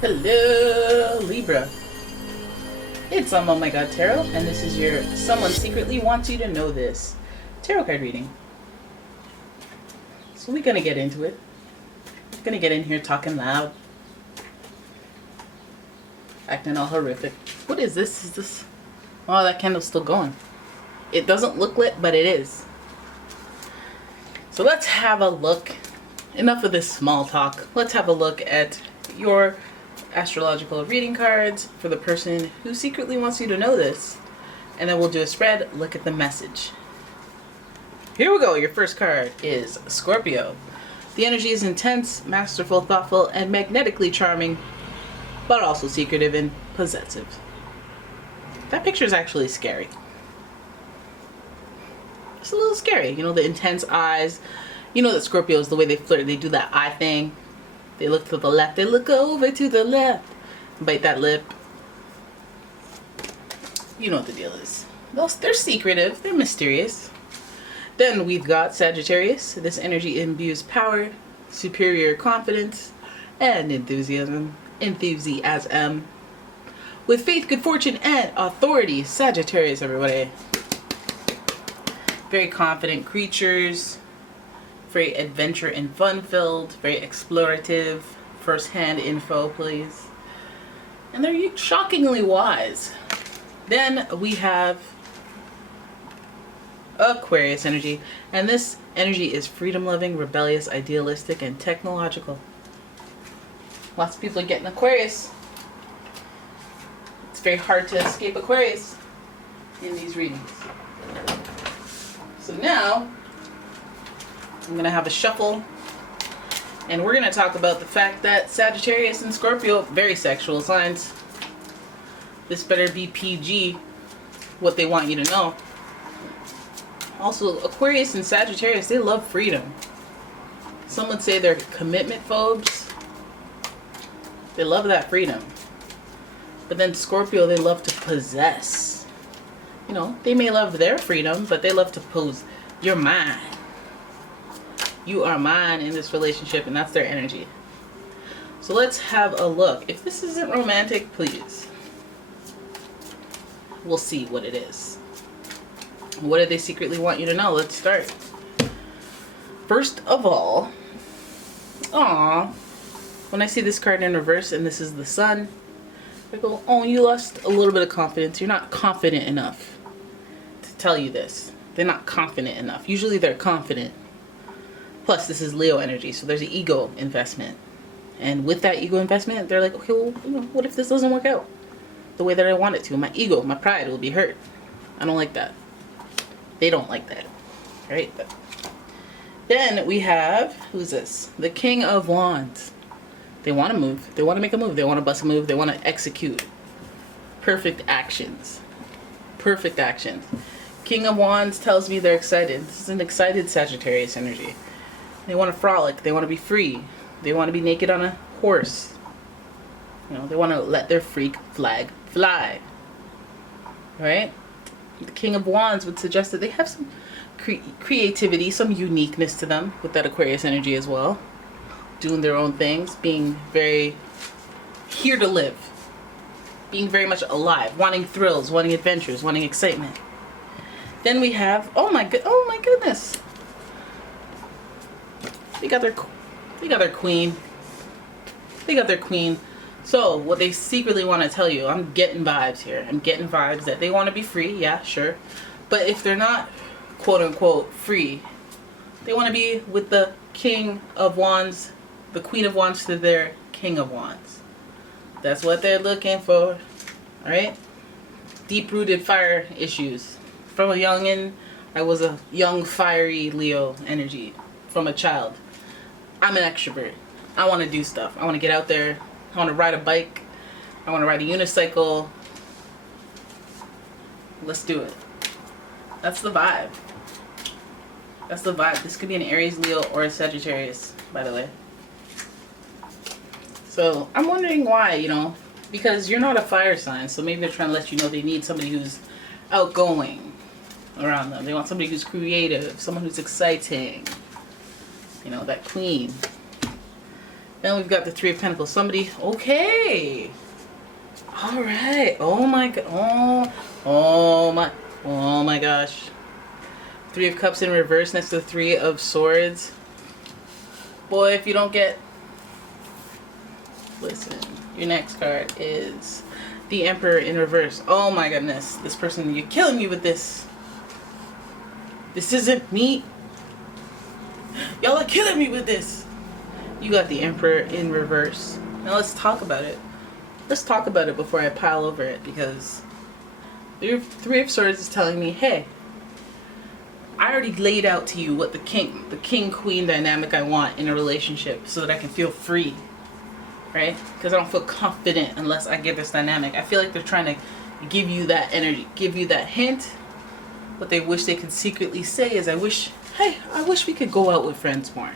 Hello, Libra. It's umomgtarot, and this is your Someone Secretly Wants You to Know This tarot card reading. So we're going to get into it. We're going to get in here talking loud. Acting all horrific. What is this? Is this... Oh, that candle's still going. It doesn't look lit, but it is. So let's have a look. Enough of this small talk. Let's have a look at your astrological reading cards for the person who secretly wants you to know this. And then we'll do a spread, look at the message. Here we go. Your first card is Scorpio. The energy is intense, masterful, thoughtful, and magnetically charming, but also secretive and possessive. That picture is actually scary. It's a little scary. You know, the intense eyes. You know that Scorpios, the way they flirt, they do that eye thing. They look to the left. They look over to the left. Bite that lip. You know what the deal is. They're secretive. They're mysterious. Then we've got Sagittarius. This energy imbues power, superior confidence, and enthusiasm. With faith, good fortune, and authority. Sagittarius, everybody. Very confident creatures. Very adventure and fun-filled, very explorative, first-hand info, please. And they're shockingly wise. Then we have Aquarius energy. And this energy is freedom-loving, rebellious, idealistic, and technological. Lots of people are getting Aquarius. It's very hard to escape Aquarius in these readings. So now I'm going to have a shuffle, and we're going to talk about the fact that Sagittarius and Scorpio, very sexual signs. This better be PG, what they want you to know. Also, Aquarius and Sagittarius, they love freedom. Some would say they're commitment phobes. They love that freedom. But then Scorpio, they love to possess. You know, they may love their freedom, but they love to pose. You're mine. You are mine in this relationship, and that's their energy. So let's have a look. If this isn't romantic, please. We'll see what it is. What do they secretly want you to know? Let's start. First of all, when I see this card in reverse and this is the sun, I go, oh, you lost a little bit of confidence. You're not confident enough to tell you this. They're not confident enough. Usually they're confident. Plus, this is Leo energy, so there's an ego investment. And with that ego investment, they're like, okay, well, you know, what if this doesn't work out the way that I want it to? My ego, my pride will be hurt. I don't like that. They don't like that. Right? Then we have, who's this? The King of Wands. They want to move. They want to make a move. They want to bust a move. They want to execute. Perfect actions. Perfect actions. King of Wands tells me they're excited. This is an excited Sagittarius energy. They want to frolic. They want to be free. They want to be naked on a horse. You know, they want to let their freak flag fly. Right? The King of Wands would suggest that they have some creativity, some uniqueness to them with that Aquarius energy as well. Doing their own things. Being very here to live. Being very much alive. Wanting thrills. Wanting adventures. Wanting excitement. Then we have, oh my goodness. They got their queen. They got their queen. So, what they secretly want to tell you, I'm getting vibes here. I'm getting vibes that they want to be free, yeah, sure. But if they're not, quote unquote, free, they want to be with the King of Wands, the Queen of Wands to their King of Wands. That's what they're looking for, alright? Deep-rooted fire issues. From a youngin', I was a young, fiery Leo energy. From a child. I'm an extrovert. I want to do stuff. I want to get out there. I want to ride a bike. I want to ride a unicycle. Let's do it. That's the vibe. That's the vibe. This could be an Aries, Leo, or a Sagittarius, by the way. So, I'm wondering why, you know. Because you're not a fire sign, so maybe they're trying to let you know they need somebody who's outgoing around them. They want somebody who's creative, someone who's exciting. You know, that queen. Then we've got the Three of Pentacles. Somebody, okay. All right. Oh my god. Oh my gosh. Three of Cups in reverse next to the Three of Swords. Boy, if you don't get... Listen, your next card is the Emperor in reverse. Oh my goodness. This person, you're killing me with this. This isn't me. Y'all are killing me with this. You got the Emperor in reverse. Now let's talk about it. Let's talk about it before I pile over it, because the Three of Swords is telling me, hey, I already laid out to you what the king-queen dynamic I want in a relationship so that I can feel free, right? Because I don't feel confident unless I get this dynamic. I feel like they're trying to give you that energy, give you that hint. What they wish they could secretly say is, I wish we could go out with friends more.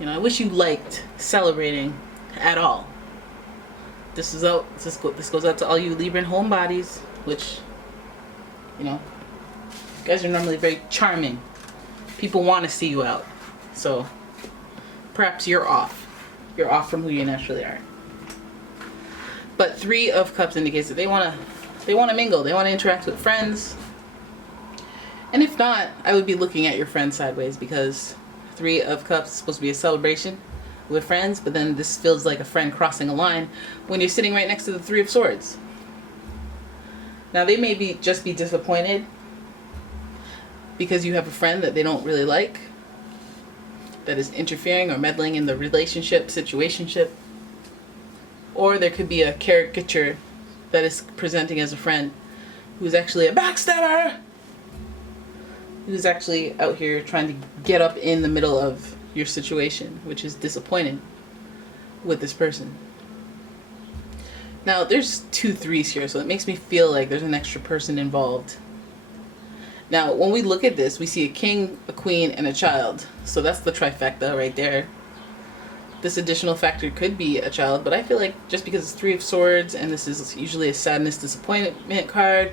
You know, I wish you liked celebrating at all. This goes out to all you Libra and homebodies, which, you know, you guys are normally very charming. People want to see you out. So perhaps you're off. You're off from who you naturally are. But Three of Cups indicates that they want to mingle. They want to interact with friends. And if not, I would be looking at your friends sideways, because Three of Cups is supposed to be a celebration with friends, but then this feels like a friend crossing a line when you're sitting right next to the Three of Swords. Now they may just be disappointed because you have a friend that they don't really like, that is interfering or meddling in the relationship, situationship. Or there could be a caricature that is presenting as a friend who's actually a backstabber, who's actually out here trying to get up in the middle of your situation, which is disappointing with this person. Now, there's 2 threes here, so it makes me feel like there's an extra person involved. Now, when we look at this, we see a king, a queen, and a child. So that's the trifecta right there. This additional factor could be a child, but I feel like just because it's Three of Swords, and this is usually a sadness, disappointment card,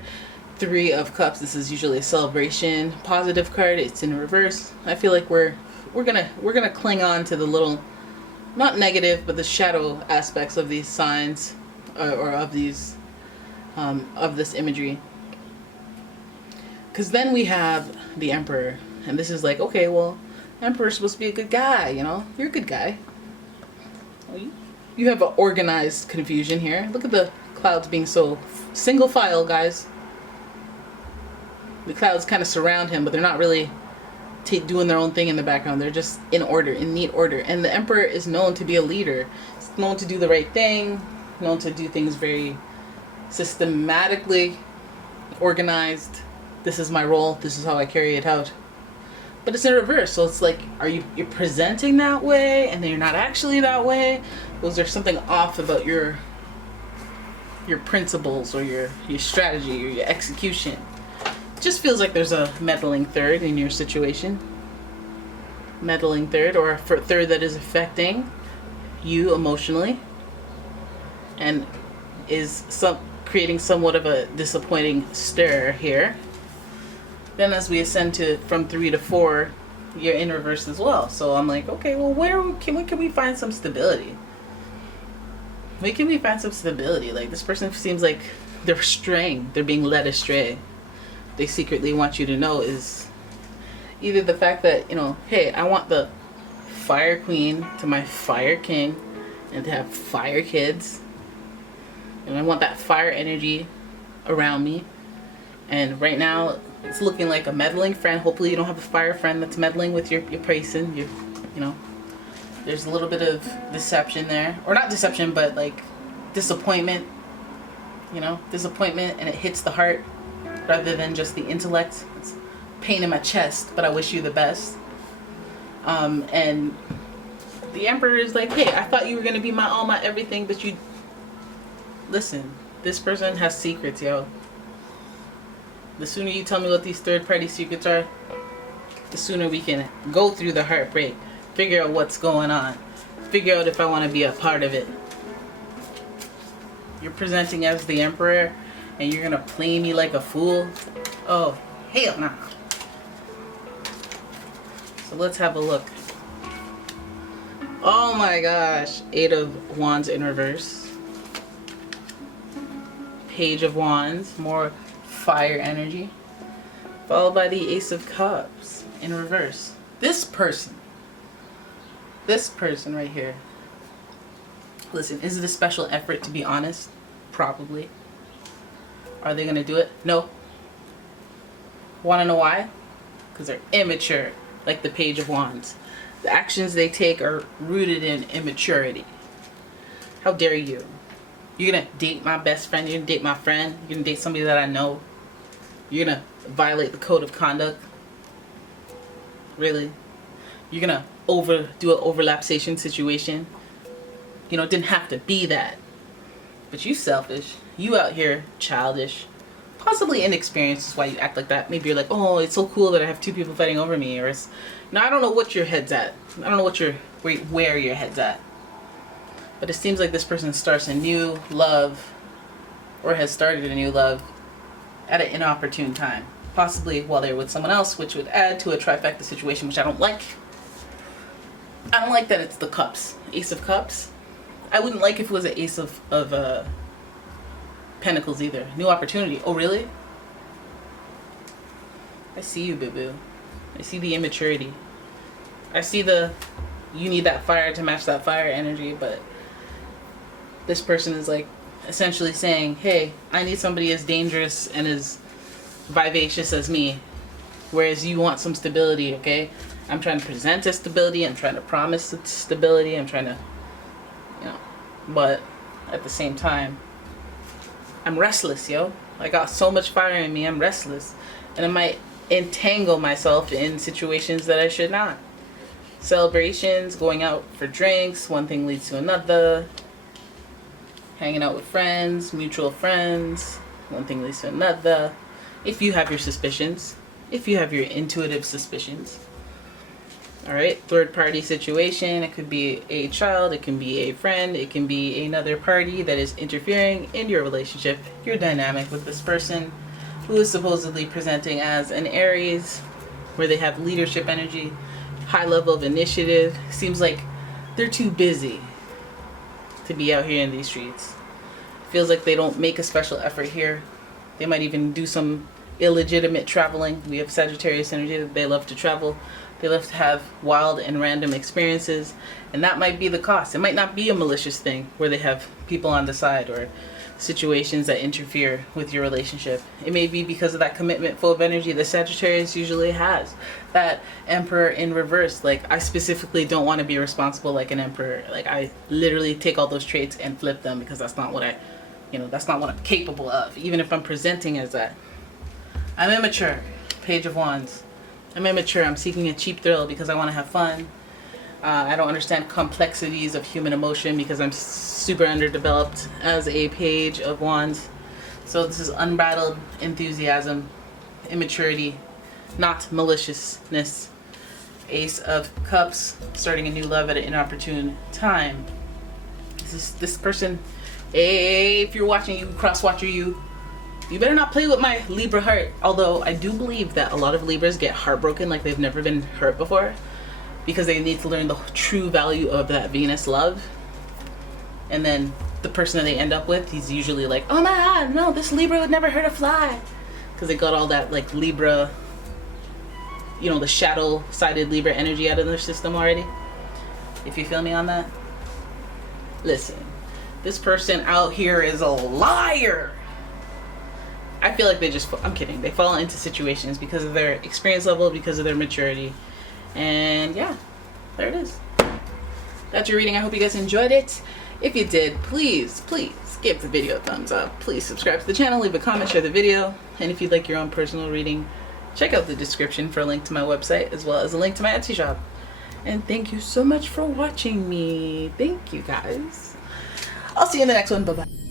Three of Cups, this is usually a celebration, positive card, it's in reverse. I feel like we're gonna cling on to the little, not negative, but the shadow aspects of these signs, or of these, of this imagery. Because then we have the Emperor, and this is like, okay, well, Emperor's supposed to be a good guy, you know? You're a good guy. You have an organized confusion here. Look at the clouds being so single file, guys. The clouds kind of surround him, but they're not really doing their own thing in the background. They're just in order, in neat order. And the Emperor is known to be a leader. He's known to do the right thing, known to do things very systematically, organized. This is my role. This is how I carry it out. But it's in reverse, so it's like, you're presenting that way, and then you're not actually that way? Was there something off about your principles, or your strategy, or your execution? It just feels like there's a meddling third in your situation. Meddling third, or a third that is affecting you emotionally, and is creating somewhat of a disappointing stir here. Then as we ascend from 3 to 4, you're in reverse as well. So I'm like, okay, well, where can we find some stability? Where can we find some stability? Like, this person seems like they're straying. They're being led astray. They secretly want you to know is either the fact that, you know, hey, I want the fire queen to my fire king and to have fire kids. And I want that fire energy around me. And right now, it's looking like a meddling friend. Hopefully you don't have a fire friend that's meddling with your person. You know, there's a little bit of deception there. Or not deception, but like disappointment. You know, disappointment, and it hits the heart rather than just the intellect. It's pain in my chest, but I wish you the best. And the Emperor is like, hey, I thought you were going to be my all, my everything, but you... Listen, this person has secrets, yo. The sooner you tell me what these third-party secrets are, the sooner we can go through the heartbreak, figure out what's going on, figure out if I want to be a part of it. You're presenting as the Emperor, and you're gonna play me like a fool? Oh, hell no. So let's have a look. Oh my gosh. 8 of Wands in reverse. Page of Wands. More fire energy. Followed by the Ace of Cups in reverse. This person right here. Listen, is it a special effort to be honest? Probably. Are they going to do it? No. Want to know why? Because they're immature, like the Page of Wands. The actions they take are rooted in immaturity. How dare you? You're going to date my best friend. You're going to date my friend. You're going to date somebody that I know. You're going to violate the code of conduct. Really? You're going to do an overlapsation situation. You know, it didn't have to be that. But you selfish. You out here childish. Possibly inexperienced is why you act like that. Maybe you're like, oh, it's so cool that I have 2 people fighting over me. Or it's... No, I don't know what your head's at. I don't know what where your head's at. But it seems like this person starts a new love, or has started a new love, at an inopportune time. Possibly while they're with someone else, which would add to a trifecta situation, which I don't like. I don't like that it's the Cups. Ace of Cups. I wouldn't like if it was an Ace of Pentacles either. New opportunity. Oh, really? I see you, boo-boo. I see the immaturity. I see you need that fire to match that fire energy, but this person is like essentially saying, hey, I need somebody as dangerous and as vivacious as me, whereas you want some stability, okay? I'm trying to present a stability, I'm trying to promise stability, I'm trying to, you know, but at the same time, I'm restless, yo. I got so much fire in me, I'm restless. And I might entangle myself in situations that I should not. Celebrations, going out for drinks, one thing leads to another. Hanging out with friends, mutual friends, one thing leads to another. If you have your suspicions, if you have your intuitive suspicions. Alright, third party situation. It could be a child, it can be a friend, it can be another party that is interfering in your relationship, your dynamic with this person who is supposedly presenting as an Aries, where they have leadership energy, high level of initiative. Seems like they're too busy to be out here in these streets. Feels like they don't make a special effort here. They might even do some illegitimate traveling. We have Sagittarius energy that they love to travel. They love to have wild and random experiences, and that might be the cost. It might not be a malicious thing where they have people on the side or situations that interfere with your relationship. It may be because of that commitment full of energy that Sagittarius usually has. That Emperor in reverse. Like, I specifically don't want to be responsible like an Emperor. Like, I literally take all those traits and flip them because that's not what that's not what I'm capable of. Even if I'm presenting as that. I'm immature. Page of Wands. I'm immature. I'm seeking a cheap thrill because I want to have fun. I don't understand complexities of human emotion because I'm super underdeveloped as a Page of Wands. So this is unbridled enthusiasm, immaturity, not maliciousness. Ace of Cups, starting a new love at an inopportune time. This person, if you're watching, you cross-watcher, you better not play with my Libra heart. Although I do believe that a lot of Libras get heartbroken like they've never been hurt before, because they need to learn the true value of that Venus love. And then the person that they end up with, he's usually like, oh my god, no, this Libra would never hurt a fly. Because they got all that like Libra, you know, the shadow-sided Libra energy out of their system already. If you feel me on that. Listen, this person out here is a liar. I feel like I'm kidding. They fall into situations because of their experience level, because of their maturity. And yeah, there it is. That's your reading. I hope you guys enjoyed it. If you did, please give the video a thumbs up. Please subscribe to the channel, leave a comment, share the video. And if you'd like your own personal reading, check out the description for a link to my website, as well as a link to my Etsy shop. And thank you so much for watching me. Thank you guys. I'll see you in the next one. Bye-bye.